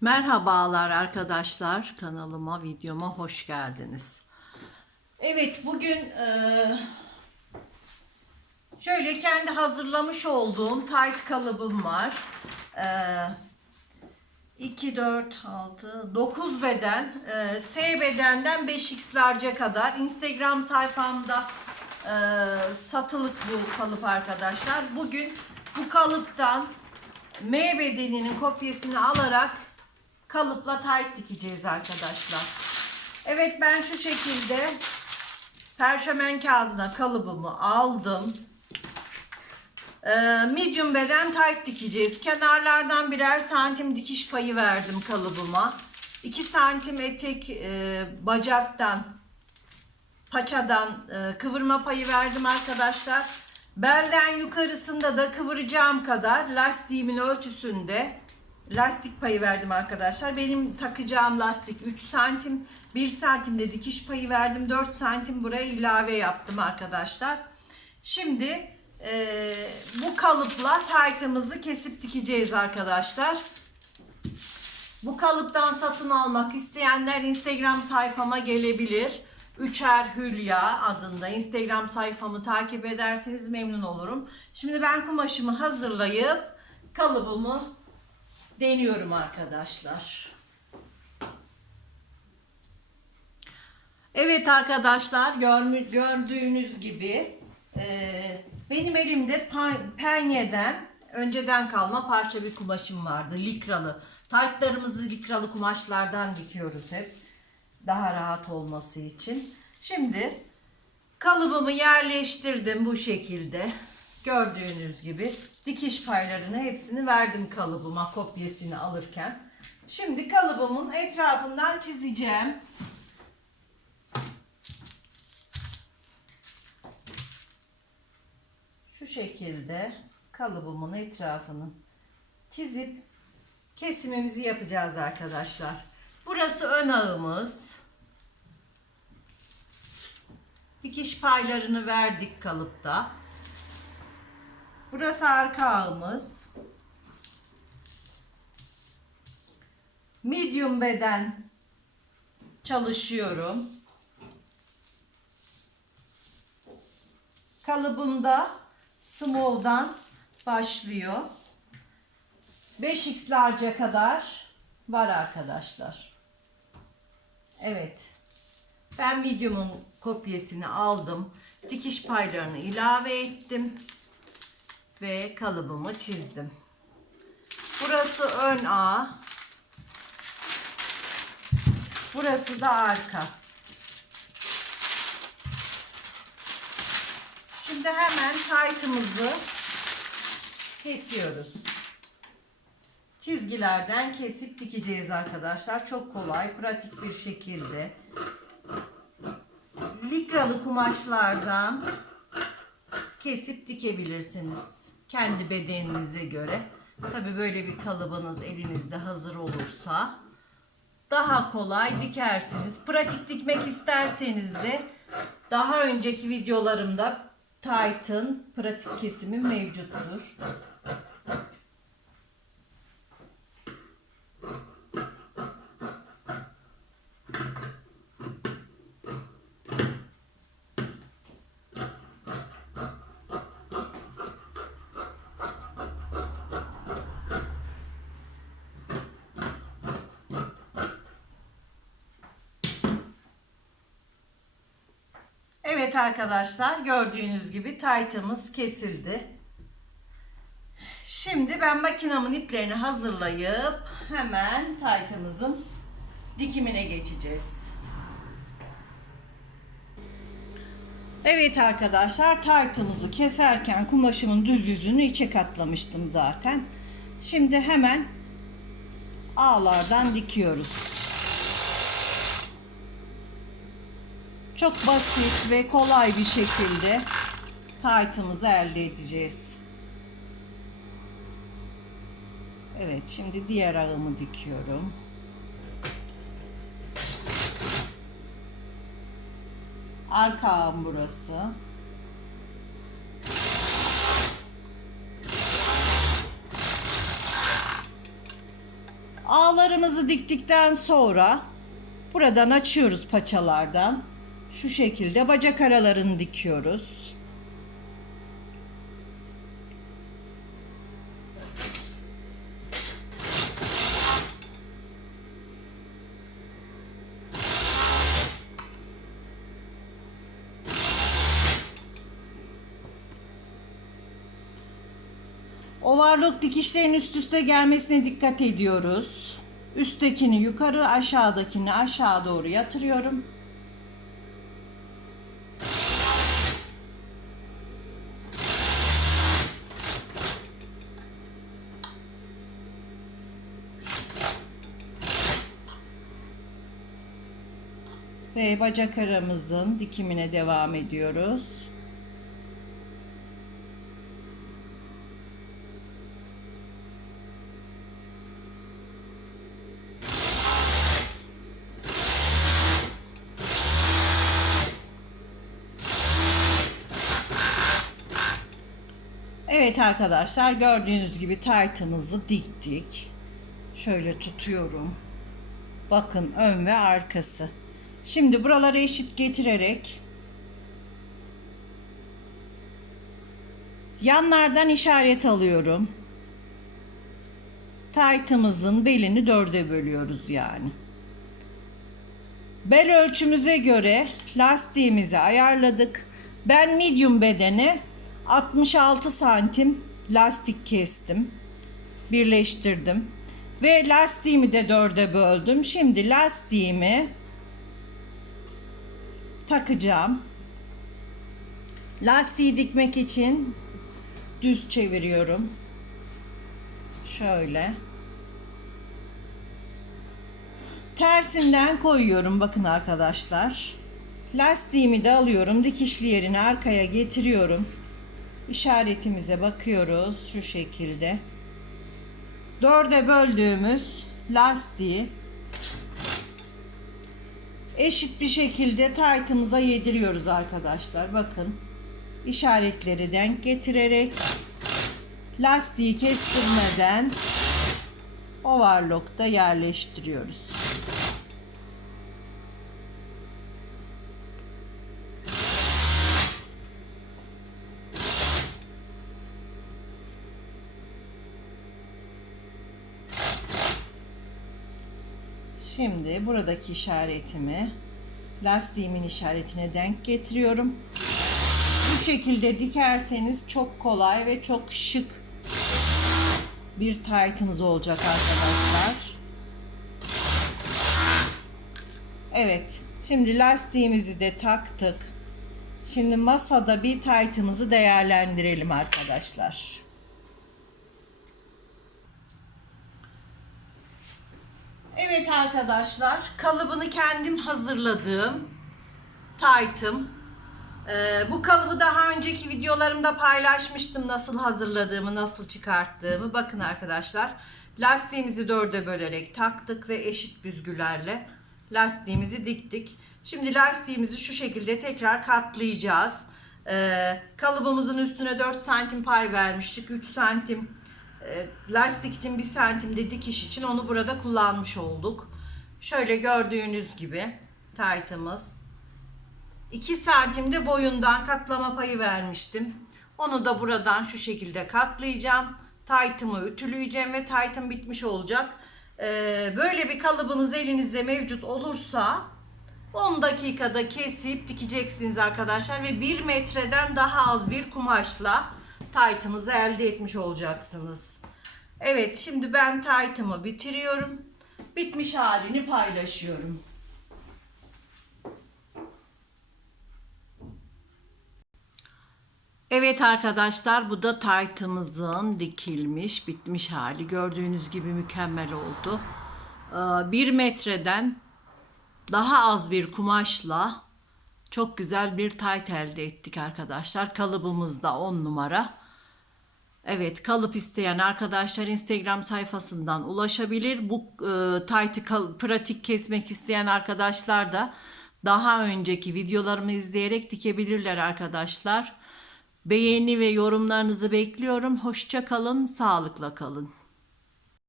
Merhabalar arkadaşlar, kanalıma, videoma hoş geldiniz. Evet, bugün şöyle kendi hazırlamış olduğum tight kalıbım var. 2, 4, 6, 9 beden, S bedenden 5X'lerce kadar. Instagram sayfamda satılık bu kalıp arkadaşlar. Bugün bu kalıptan M bedeninin kopyasını alarak kalıpla tight dikeceğiz arkadaşlar. Evet, ben şu şekilde perşemen kağıdına kalıbımı aldım. Medium beden tight dikeceğiz. Kenarlardan birer santim dikiş payı verdim kalıbıma. 2 santim etek bacaktan, paçadan kıvırma payı verdim arkadaşlar. Belden yukarısında da kıvıracağım kadar lastiğimin ölçüsünde lastik payı verdim arkadaşlar. Benim takacağım lastik 3 santim. 1 santim de dikiş payı verdim. 4 santim buraya ilave yaptım arkadaşlar. Şimdi bu kalıpla taytımızı kesip dikeceğiz arkadaşlar. Bu kalıptan satın almak isteyenler Instagram sayfama gelebilir. Üçer Hülya adında Instagram sayfamı takip ederseniz memnun olurum. Şimdi ben kumaşımı hazırlayıp kalıbımı deniyorum arkadaşlar. Evet arkadaşlar, gördüğünüz gibi benim elimde Penye'den önceden kalma parça bir kumaşım vardı. Likralı. Taytlarımızı likralı kumaşlardan dikiyoruz hep. Daha rahat olması için. Şimdi kalıbımı yerleştirdim bu şekilde. Gördüğünüz gibi dikiş paylarını hepsini verdim kalıbıma kopyasını alırken. Şimdi kalıbımın etrafından çizeceğim. Şu şekilde kalıbımın etrafını çizip kesimimizi yapacağız arkadaşlar. Burası ön ağımız. Dikiş paylarını verdik kalıpta. Burası arka ağımız. Medium beden çalışıyorum. Kalıbımda small'dan başlıyor. 5x'lerce kadar var arkadaşlar. Evet. Ben medium'un kopyasını aldım. Dikiş paylarını ilave ettim. Ve kalıbımı çizdim. Burası ön ağ. Burası da arka. Şimdi hemen taytımızı kesiyoruz. Çizgilerden kesip dikeceğiz arkadaşlar. Çok kolay, pratik bir şekilde. Likralı kumaşlardan kesip dikebilirsiniz. Kendi bedeninize göre. Tabii böyle bir kalıbınız elinizde hazır olursa daha kolay dikersiniz. Pratik dikmek isterseniz de daha önceki videolarımda tight'ın pratik kesimi mevcuttur. Evet arkadaşlar, gördüğünüz gibi taytımız kesildi. Şimdi ben makinamın iplerini hazırlayıp hemen taytımızın dikimine geçeceğiz. Evet arkadaşlar, taytımızı keserken kumaşımın düz yüzünü içe katlamıştım zaten. Şimdi hemen ağlardan dikiyoruz. Çok basit ve kolay bir şekilde taytımızı elde edeceğiz. Evet, şimdi diğer ağımı dikiyorum. Arka ağım burası. Ağlarımızı diktikten sonra buradan açıyoruz paçalardan. Şu şekilde bacak aralarını dikiyoruz. Overlock dikişlerin üst üste gelmesine dikkat ediyoruz. Üsttekini yukarı, aşağıdakini aşağı doğru yatırıyorum. Ve bacak aramızın dikimine devam ediyoruz. Evet arkadaşlar, gördüğünüz gibi taytımızı diktik. Şöyle tutuyorum. Bakın, ön ve arkası. Şimdi buraları eşit getirerek yanlardan işaret alıyorum. Taytımızın belini 4'e bölüyoruz yani. Bel ölçümüze göre lastiğimizi ayarladık. Ben medium bedene 66 santim lastik kestim. Birleştirdim. Ve lastiğimi de 4'e böldüm. Şimdi lastiğimi takacağım. Lastiği dikmek için düz çeviriyorum. Şöyle. Tersinden koyuyorum, bakın arkadaşlar. Lastiğimi de alıyorum. Dikişli yerini arkaya getiriyorum. İşaretimize bakıyoruz. Şu şekilde. 4'e böldüğümüz lastiği eşit bir şekilde taytımıza yediriyoruz arkadaşlar. Bakın, işaretleri denk getirerek lastiği kestirmeden overlock'ta yerleştiriyoruz. Şimdi buradaki işaretimi lastiğimin işaretine denk getiriyorum. Bu şekilde dikerseniz çok kolay ve çok şık bir taytınız olacak arkadaşlar. Evet, şimdi lastiğimizi de taktık. Şimdi masada bir taytımızı değerlendirelim arkadaşlar. Evet arkadaşlar, kalıbını kendim hazırladığım taytım. Bu kalıbı daha önceki videolarımda paylaşmıştım, nasıl hazırladığımı, nasıl çıkarttığımı. Bakın arkadaşlar, lastiğimizi 4'e bölerek taktık ve eşit büzgülerle lastiğimizi diktik. Şimdi lastiğimizi şu şekilde tekrar katlayacağız. Kalıbımızın üstüne 4 santim pay vermiştik. 3 santim lastik için, 1 santim de dikiş için onu burada kullanmış olduk. Şöyle gördüğünüz gibi taytımız 2 santimde boyundan katlama payı vermiştim. Onu da buradan şu şekilde katlayacağım. Taytımı ütüleyeceğim ve taytım bitmiş olacak. Böyle bir kalıbınız elinizde mevcut olursa 10 dakikada kesip dikeceksiniz arkadaşlar ve 1 metreden daha az bir kumaşla taytınızı elde etmiş olacaksınız. Evet, şimdi ben taytımı bitiriyorum. Bitmiş halini paylaşıyorum. Evet arkadaşlar, bu da taytımızın dikilmiş, bitmiş hali. Gördüğünüz gibi mükemmel oldu. 1 metreden daha az bir kumaşla çok güzel bir tayt elde ettik arkadaşlar. Kalıbımız da 10 numara. Evet, kalıp isteyen arkadaşlar Instagram sayfasından ulaşabilir. Bu taytı pratik kesmek isteyen arkadaşlar da daha önceki videolarımı izleyerek dikebilirler arkadaşlar. Beğeni ve yorumlarınızı bekliyorum. Hoşça kalın, sağlıkla kalın.